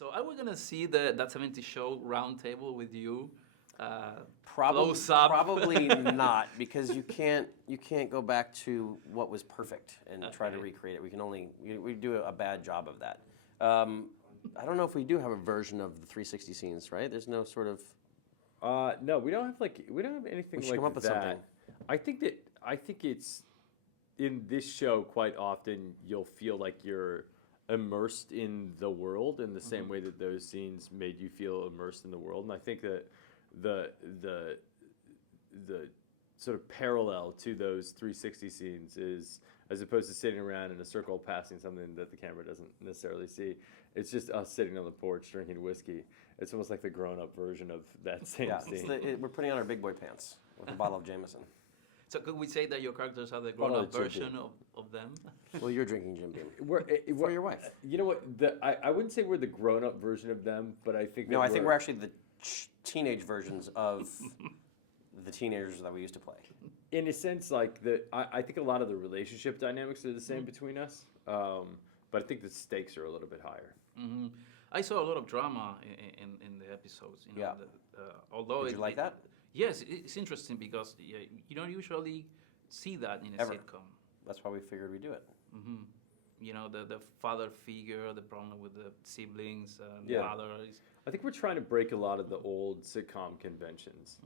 So are we gonna see that 70 show round table with you? Probably, Close up. probably not, because you can't go back to what was perfect and try to recreate it. We can only we do a bad job of that. I don't know if we do have a version of the 360 scenes, right? There's no sort of. No, we don't have anything We should like come up with that. something. I think it's in this show quite often you'll feel like you're immersed in the world in the same way that those scenes made you feel immersed in the world, and I think that the sort of parallel to those 360 scenes is, as opposed to sitting around in a circle passing something that the camera doesn't necessarily see, it's just us sitting on the porch drinking whiskey. It's almost like the grown-up version of that same scene. We're putting on our big boy pants with a bottle of Jameson. So could we say that your characters are the Well, grown-up Jim version of them? Well, you're drinking Jim Beam. For your wife. You know what? I wouldn't say we're the grown-up version of them, but I think No, I think we're actually the teenage versions of the teenagers that we used to play. in a sense, like I think a lot of the relationship dynamics are the same between us, but I think the stakes are a little bit higher. Mm-hmm. I saw a lot of drama in the episodes. You know, Yeah. Although Did you like that? Yes, it's interesting because you don't usually see that in a Ever. sitcom. That's why we figured we'd do it. Mm-hmm. You know, the father figure, the problem with the siblings, the Yeah. mother. I think we're trying to break a lot of the old sitcom conventions.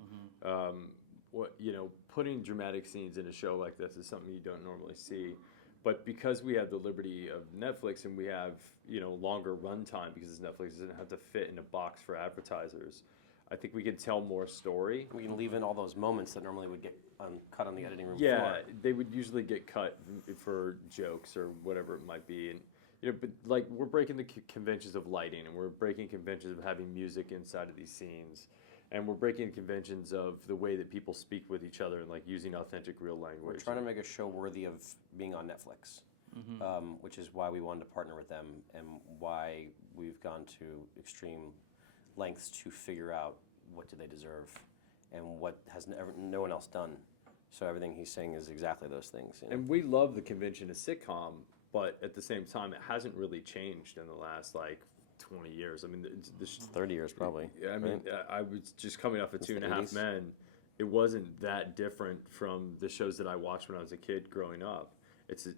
Putting dramatic scenes in a show like this is something you don't normally see. But because we have the liberty of Netflix and we have, longer runtime because Netflix doesn't have to fit in a box for advertisers, I think we can tell more story. We can leave in all those moments that normally would get cut on the editing room Yeah, floor. they would usually get cut for jokes or whatever it might be. And but like we're breaking the conventions of lighting, and we're breaking conventions of having music inside of these scenes, and we're breaking conventions of the way that people speak with each other and like using authentic real language. We're trying to make a show worthy of being on Netflix, which is why we wanted to partner with them and why we've gone to extreme lengths to figure out what do they deserve and what has no one else done. So everything he's saying is exactly those things. And we love the convention of sitcom, but at the same time, it hasn't really changed in the last 20 years. I mean, 30 years probably. I mean, right? I was just coming off of Since Two and the a Half 80s. Men. It wasn't that different from the shows that I watched when I was a kid growing up. It's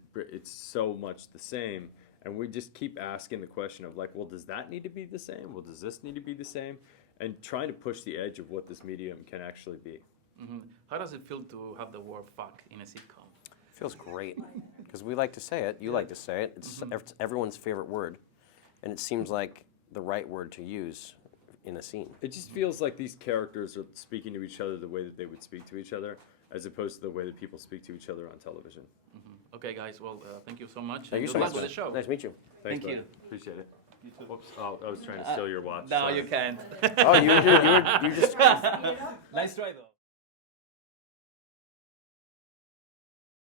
so much the same, and we just keep asking the question of well, does that need to be the same? Well, does this need to be the same? And trying to push the edge of what this medium can actually be. Mm-hmm. How does it feel to have the word "fuck" in a sitcom? Feels great because we like to say it. You like to say it. It's everyone's favorite word, and it seems like the right word to use in a scene. It just feels like these characters are speaking to each other the way that they would speak to each other, as opposed to the way that people speak to each other on television. Mm-hmm. Okay, guys. Well, thank you so much. Thank you Good so luck much. with the show. Nice to meet you. Thanks, Thank buddy. you. Appreciate it. Whoops. Oh, I was trying to steal your watch. No, Sorry. you can't. Oh, you just. Nice try, though.